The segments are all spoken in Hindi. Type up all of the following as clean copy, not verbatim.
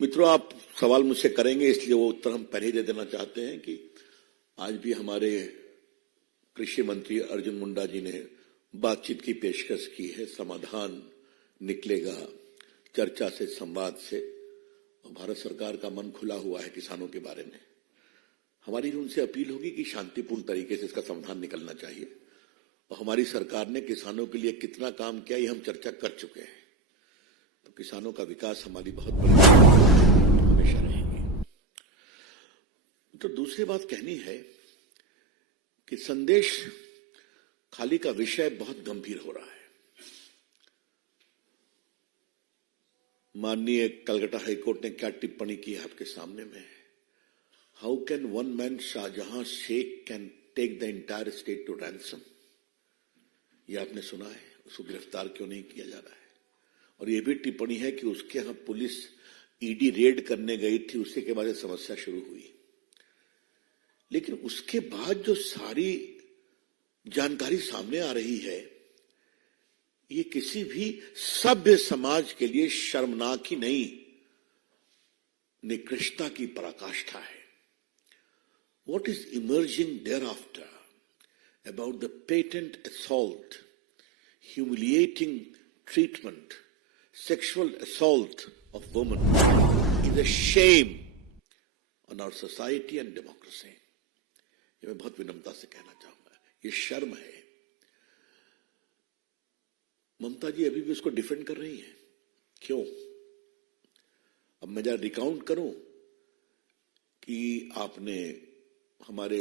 मित्रों, आप सवाल मुझसे करेंगे इसलिए वो उत्तर हम पहले ही दे देना चाहते हैं कि आज भी हमारे कृषि मंत्री अर्जुन मुंडा जी ने बातचीत की पेशकश की है। समाधान निकलेगा चर्चा से, संवाद से, और भारत सरकार का मन खुला हुआ है किसानों के बारे में। हमारी उनसे अपील होगी कि शांतिपूर्ण तरीके से इसका समाधान निकलना चाहिए। और हमारी सरकार ने किसानों के लिए कितना काम किया ये हम चर्चा कर चुके हैं। तो किसानों का विकास हमारी बहुत बड़ी हमेशा रहेगी। तो दूसरी बात कहनी है कि संदेश खाली का विषय बहुत गंभीर हो रहा है। माननीय कलकत्ता हाईकोर्ट ने क्या टिप्पणी की है आपके सामने में। How can one man Shahjahan Sheikh can take the entire state to ransom. ये आपने सुना है। उसको गिरफ्तार क्यों नहीं किया जा रहा है। और ये भी टिप्पणी है कि उसके यहां पुलिस ईडी रेड करने गई थी, उसके के बाद ये समस्या शुरू हुई। लेकिन उसके बाद जो सारी जानकारी सामने आ रही है, ये किसी भी सभ्य समाज के लिए शर्मनाक ही नहीं, निकृष्टता की पराकाष्ठा है। What is emerging thereafter about the patent assault, humiliating treatment, sexual assault of women is a shame on our society and democracy. ये मैं बहुत विनम्रता से कहना चाहूंगा, ये शर्म है। ममता जी अभी भी उसको डिफेंड कर रही हैं। क्यों? अब मैं जरा रिकाउंट करूं कि आपने हमारे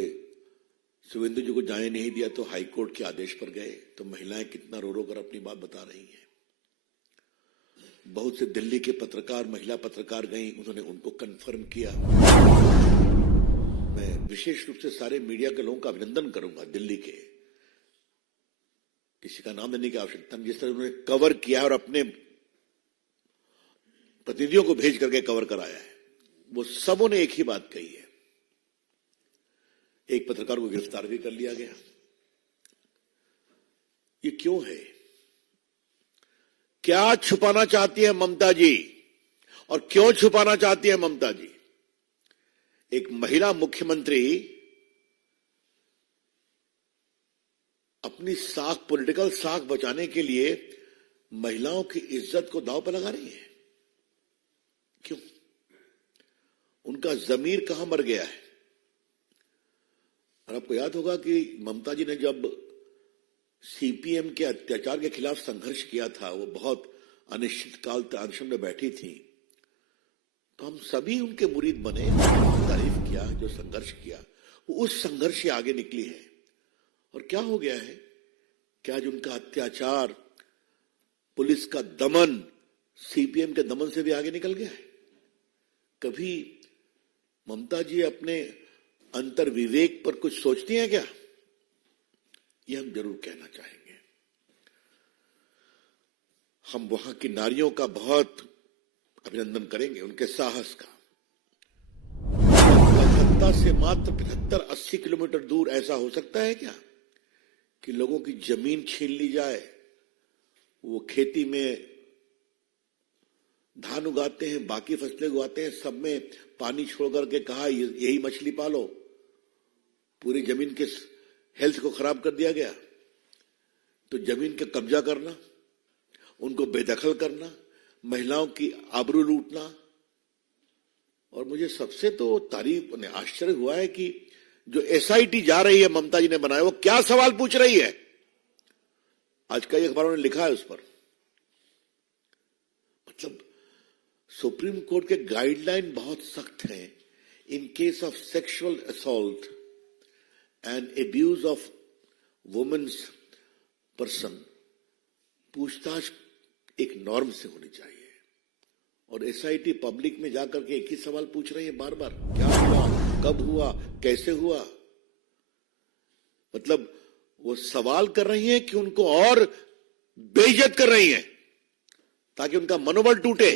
सुवेंदु जी को जाने नहीं दिया तो हाईकोर्ट के आदेश पर गए, तो महिलाएं कितना रो रो कर अपनी बात बता रही हैं। बहुत से दिल्ली के पत्रकार, महिला पत्रकार गई, उन्होंने उनको कंफर्म किया। मैं विशेष रूप से सारे मीडिया के लोगों का अभिनंदन करूंगा, दिल्ली के, किसी का नाम देने की आवश्यकता नहीं, जिस तरह उन्होंने कवर किया और अपने प्रतिनिधियों को भेज करके कवर कराया है। वो सबों ने एक ही बात कही है। एक पत्रकार को गिरफ्तार भी कर लिया गया। ये क्यों है? क्या छुपाना चाहती है ममता जी, और क्यों छुपाना चाहती है ममता जी? एक महिला मुख्यमंत्री अपनी साख, पॉलिटिकल साख बचाने के लिए महिलाओं की इज्जत को दांव पर लगा रही है। क्यों? उनका जमीर कहां मर गया है? और आपको याद होगा कि ममता जी ने जब सीपीएम के अत्याचार के खिलाफ संघर्ष किया था, वो बहुत अनिश्चितकाल तक अनशन में बैठी थी, तो हम सभी उनके मुरीद बने, तारीफ किया, जो संघर्ष किया, वो उस संघर्ष से आगे निकली है। और क्या हो गया है? क्या आज उनका अत्याचार, पुलिस का दमन, सीपीएम के दमन से भी आगे निकल गया है? कभी ममता जी अपने अंतर विवेक पर कुछ सोचती हैं क्या? ये हम जरूर कहना चाहेंगे। हम वहां की नारियों का बहुत अभिनंदन करेंगे, उनके साहस का। कलकत्ता से मात्र 75-80 किलोमीटर दूर ऐसा हो सकता है क्या कि लोगों की जमीन छीन ली जाए? वो खेती में धान उगाते हैं, बाकी फसलें उगाते हैं, सब में पानी छोड़ करके कहा यही मछली पालो। पूरी जमीन के हेल्थ को खराब कर दिया गया। तो जमीन का कब्जा करना, उनको बेदखल करना, महिलाओं की आबरू लूटना। और मुझे सबसे तो तारीफ, आश्चर्य हुआ है कि जो एसआईटी जा रही है, ममता जी ने बनाया, वो क्या सवाल पूछ रही है? आज कई अखबारों ने लिखा है उस पर। मतलब सुप्रीम कोर्ट के गाइडलाइन बहुत सख्त हैं। In case of sexual assault and abuse of womens person, पूछताछ एक नॉर्म से होनी चाहिए। और एसआईटी पब्लिक में जाकर के एक ही सवाल पूछ रही है बार बार, क्या हुआ, कब हुआ, कैसे हुआ। मतलब वो सवाल कर रही हैं कि उनको और बेइज्जत कर रही हैं ताकि उनका मनोबल टूटे।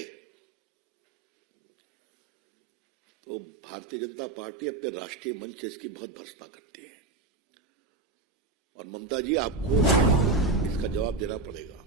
तो भारतीय जनता पार्टी अपने राष्ट्रीय मंच से इसकी बहुत भर्त्सना करती है। और ममता जी, आपको इसका जवाब देना पड़ेगा।